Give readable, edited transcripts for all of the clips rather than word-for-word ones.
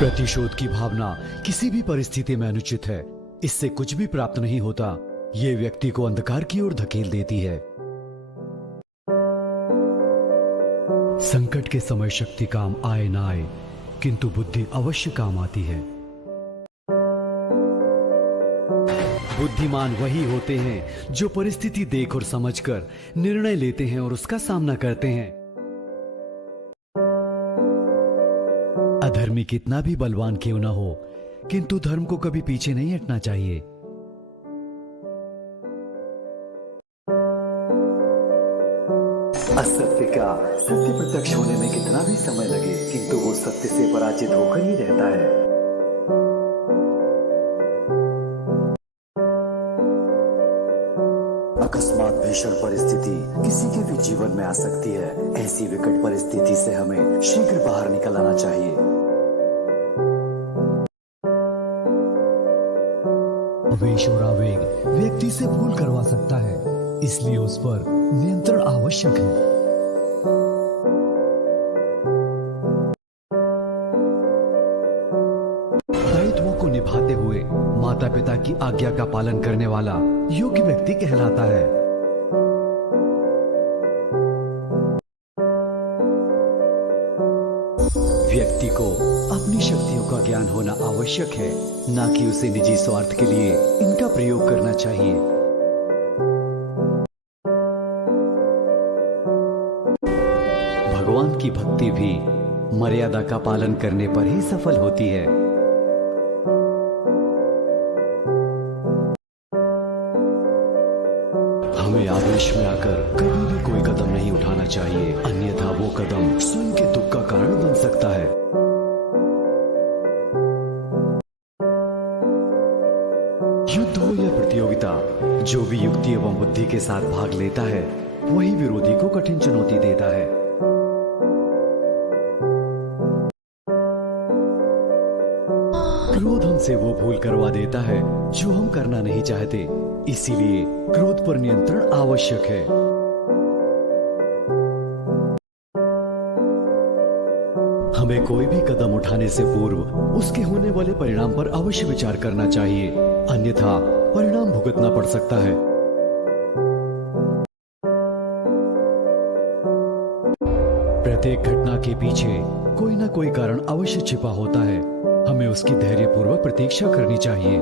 प्रतिशोध की भावना किसी भी परिस्थिति में अनुचित है। इससे कुछ भी प्राप्त नहीं होता। ये व्यक्ति को अंधकार की ओर धकेल देती है। संकट के समय शक्ति काम आए ना आए, किंतु बुद्धि अवश्य काम आती है। बुद्धिमान वही होते हैं जो परिस्थिति देख और समझकर निर्णय लेते हैं और उसका सामना करते हैं। अधर्मी कितना भी बलवान क्यों ना हो, किंतु धर्म को कभी पीछे नहीं हटना चाहिए। असत्य का सत्य प्रत्यक्ष होने में कितना भी समय लगे, किंतु वो सत्य से पराजित होकर ही रहता है। अकस्मात भीषण परिस्थिति किसी के भी जीवन में आ सकती है। ऐसी विकट परिस्थिति से हमें शीघ्र बाहर निकल आना चाहिए। आवेश और आवेग व्यक्ति से भूल करवा सकता है, इसलिए उस पर नियंत्रण आवश्यक है। दायित्वों को निभाते हुए माता पिता की आज्ञा का पालन करने वाला योग्य व्यक्ति कहलाता है। व्यक्ति को अपनी शक्तियों का ज्ञान होना आवश्यक है, ना कि उसे निजी स्वार्थ के लिए इनका प्रयोग करना चाहिए। भगवान की भक्ति भी मर्यादा का पालन करने पर ही सफल होती है। हमें आवेश में आकर कभी भी कोई कदम नहीं उठाना चाहिए, अन्यथा वो कदम स्वयं के दुख का कारण बन सकता है। युद्ध हो या प्रतियोगिता, जो भी युक्ति एवं बुद्धि के साथ भाग लेता है वही विरोधी को कठिन चुनौती देता है। क्रोध हमसे वो भूल करवा देता है जो हम करना नहीं चाहते, इसीलिए क्रोध पर नियंत्रण आवश्यक है। हमें कोई भी कदम उठाने से पूर्व उसके होने वाले परिणाम पर अवश्य विचार करना चाहिए, अन्यथा परिणाम भुगतना पड़ सकता है। प्रत्येक घटना के पीछे कोई ना कोई कारण अवश्य छिपा होता है। हमें उसकी धैर्यपूर्वक प्रतीक्षा करनी चाहिए।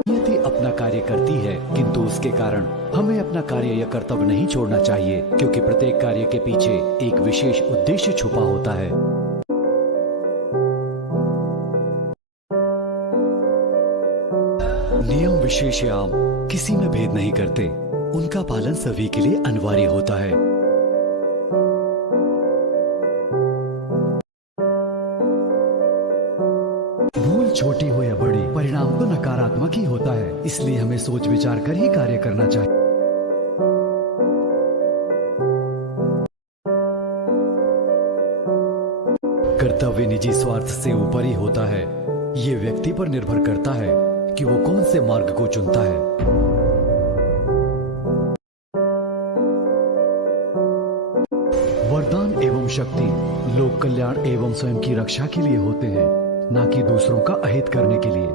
नियति अपना कार्य करती है, किंतु उसके कारण हमें अपना कार्य या कर्तव्य नहीं छोड़ना चाहिए, क्योंकि प्रत्येक कार्य के पीछे एक विशेष उद्देश्य छुपा होता है। नियम विशेष या आम किसी में भेद नहीं करते, उनका पालन सभी के लिए अनिवार्य होता है। भूल छोटी हो या बड़ी, परिणाम तो नकारात्मक ही होता है, इसलिए हमें सोच विचार कर ही कार्य करना चाहिए। कर्तव्य निजी स्वार्थ से ऊपर ही होता है। ये व्यक्ति पर निर्भर करता है कि वो कौन से मार्ग को चुनता है। वरदान एवं शक्ति लोक कल्याण एवं स्वयं की रक्षा के लिए होते हैं, ना कि दूसरों का अहित करने के लिए।